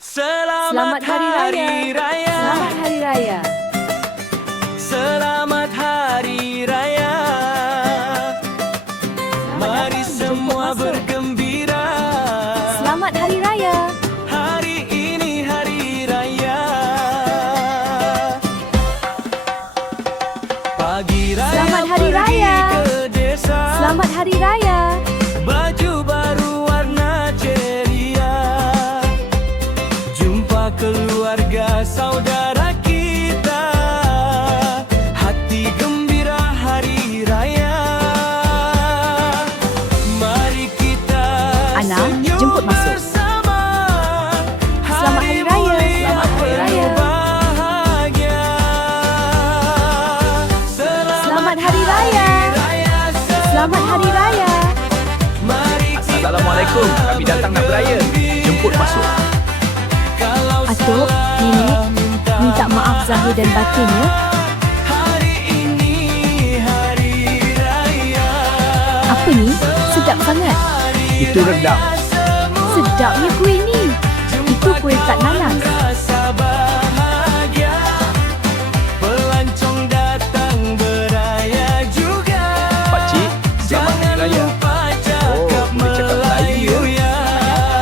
Selamat Hari Raya. Selamat Hari Raya. Selamat Hari Raya. Mari semua bergembira. Selamat Hari Raya. Hari ini Hari Raya. Pagi raya Selamat Hari pergi Raya. ke desa. Selamat Hari Raya. Baju baru warna ceria. Jumpa keluarga saudara kita. Hati gembira hari raya. Mari kita Ana, senyum jemput masuk. bersama. Selamat Hari Raya. mulia Selamat Hari Raya. berbahagia. Selamat Hari Raya. Selamat Hari Raya. Assalamualaikum, kami datang nak beraya. Jemput masuk. Atuk, Nenek, minta maaf zahir dan batin ya. Hari ini hari raya. Apa ni? Sedap sangat. Itu rendang. Sedapnya kuih ni. Itu kuih kat nanas. Rasa bahagia. Pelancong datang beraya juga. Pakcik, selamat Hari Raya. Lupa Oh, cakap boleh cakap Melayu ya.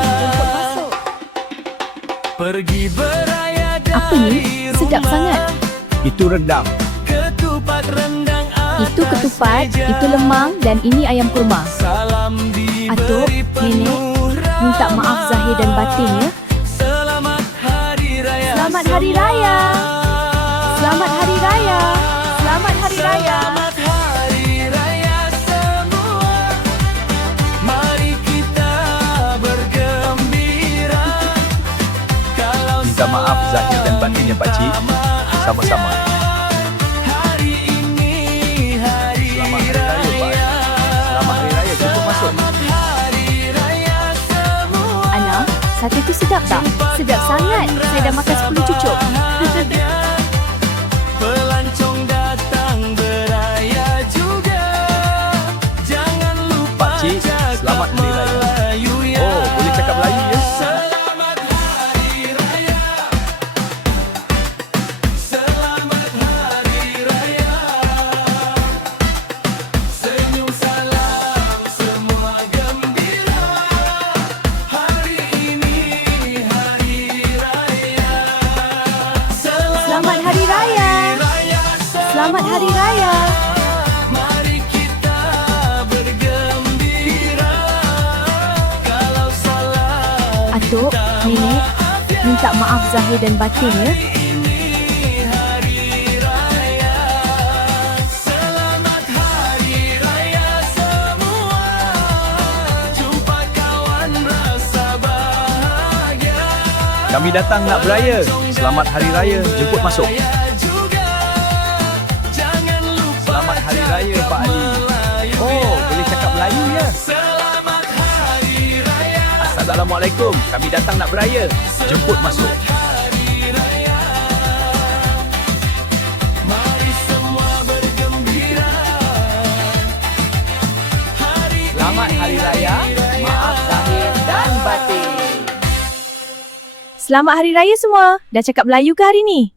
Jemput masuk. Pergi beraya Apa ni? dari Sedap rumah. sangat. Itu rendang. Ketupat rendang Itu atas ketupat, meja. itu lemang dan ini ayam kurma. Salam Atuk, diberi Nenek, penuh minta maaf zahir dan batin ya. Selamat Hari Raya. Selamat Hari Raya. Selamat Hari Raya. Selamat Hari Raya. Selamat Hari Raya semua. Mari kita bergembira. Kalau Minta maaf zahir dan batinnya pakcik. Sama-sama. hari ini hari Selamat Hari Raya, Pak. raya. Selamat Hari Raya, jemput masuk. Hari Raya semua. Ana, sate tu sedap tak? Sedap sangat. Saya dah makan 10 cucuk. Pelancong datang beraya juga. Jangan lupa Pakcik, cakap selamat Hari Raya. Melayu ya. Oh, boleh cakap Melayu ya. Selamat Hari Raya. Selamat Hari Raya. Senyum salam semua gembira. Hari ini hari raya. Selamat Hari Raya. Selamat Hari Raya. Mari kita bergembira. Kalau salah Atuk, Nenek, minta maaf zahir dan batin ya. ini hari raya. Selamat Hari Raya semua. Jumpa kawan rasa bahagia. Kami datang nak beraya. Selamat Hari Raya, jemput masuk. Juga jangan lupa Selamat Hari Raya, Pak Ali. Melayu Oh, boleh cakap Melayu ya. Selamat Hari Raya. Assalamualaikum, kami datang nak beraya. Jemput masuk. Hari Raya. Mari semua bergembira. Hari Selamat Hari Raya. Maaf zahir dan batin. Selamat Hari Raya semua. Dah cakap Melayu ke hari ni?